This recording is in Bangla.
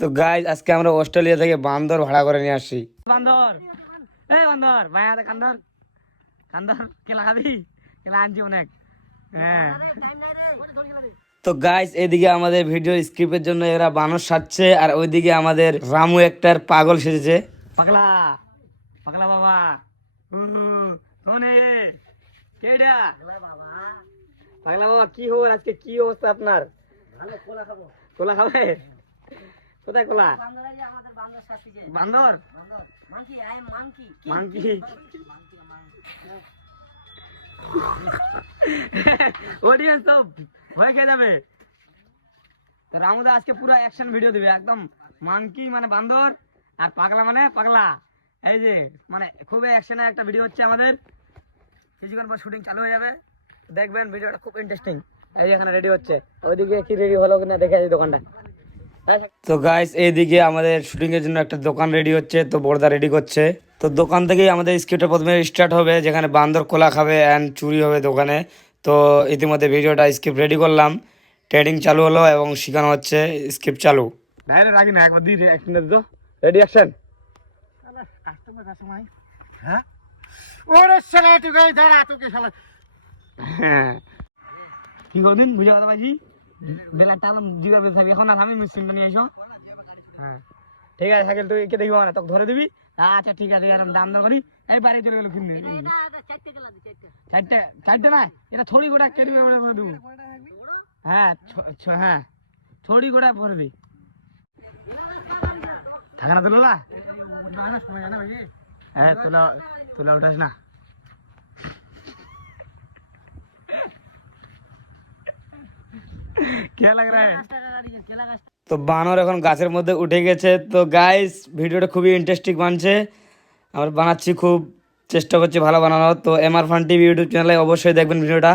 তো গাইজ আজকে আমরা অস্ট্রেলিয়া থেকে বান্দর ভাড়া করে নিয়ে আসছি। বান্দর, এই বান্দর ভাই হাতে কান্দর কান্দর খেলা খাবি? খেলা আনছি অনেক। হ্যাঁ তো গাইজ এদিকে আমাদের ভিডিও স্ক্রিপ্টের জন্য এরা বানর সাজছে, আর ওইদিকে আমাদের রামু একটার পাগল সেজেছে। পাগলা পাগলা বাবা কোনে কেডা? পাগলা বাবা কি খবর? আজকে কি অবস্থা আপনার? কোলা খাবে? কোথায় কোলা? বান্দর মাংকি অডিয়েন্স তো ভয় খেয়ে যাবে। তো রামুদা আজকে পুরো অ্যাকশন ভিডিও দিবে, একদম মাংকি মানে বান্দর আর পাগলা মানে পাগলা। এই যে মানে খুবই অ্যাকশনের একটা ভিডিও হচ্ছে আমাদের, কিছুক্ষণ পর শুটিং চালু হয়ে যাবে, দেখবেন ভিডিওটা খুব ইন্টারেস্টিং। এই এখানে রেডি হচ্ছে, ওইদিকে কি রেডি হলো কিনা দেখে এই দোকানটা। তো গাইস এইদিকে আমাদের শুটিং এর জন্য একটা দোকান রেডি হচ্ছে, তো বড়দা রেডি করছে। তো দোকান থেকেই আমাদের স্ক্রিপ্টটা প্রথমে স্টার্ট হবে, যেখানে বান্দর কোলা খাবে অ্যান্ড চুরি হবে দোকানে। তো ইতিমধ্যে ভিডিওটা স্ক্রিপ্ট রেডি করলাম, ট্রেডিং চালু হলো এবং শেখানো হচ্ছে, স্ক্রিপ্ট চালু। ডাইরেক্ট রাখি না, একবার দিয়ে অ্যাকশন দে তো। Ready action. কাস্টমার কাস্টমার হ্যাঁ ওরে শালা তুই গাই দাঁড়া তোকে শালা। হ্যাঁ কি করদিন বুঝে কথা ভাইজি, বেলা টালাম জিগাবে থাকবি এখন, আর আমি মেশিনটা নিয়ে এসো। হ্যাঁ ঠিক আছে সাইকেল তুই কে দেখবো না, তোকে ধরে দিবি। আচ্ছা ঠিক আছে, আর দাম দর করি। এই বাড়ি চলে গেল কিনতে। চারটে চারটে না, এটা থোড়ি গোটা কেটে করে দেবো। হ্যাঁ হ্যাঁ থোড়ি গোটা ভরে দিই। থাকে না তোলা? হ্যাঁ তোলা তোলা উঠাস না। কে লাগ রা হ্যায়? তো বানর এখন গাছের মধ্যে উঠে গেছে। তো গাইস ভিডিওটা খুবই ইন্টারেস্টিং বানছে, আমরা বানাচ্ছি, খুব চেষ্টা করছি ভালো বানানোর। তো এমআর ফান টিভি ইউটিউব চ্যানেলে অবশ্যই দেখবেন ভিডিওটা।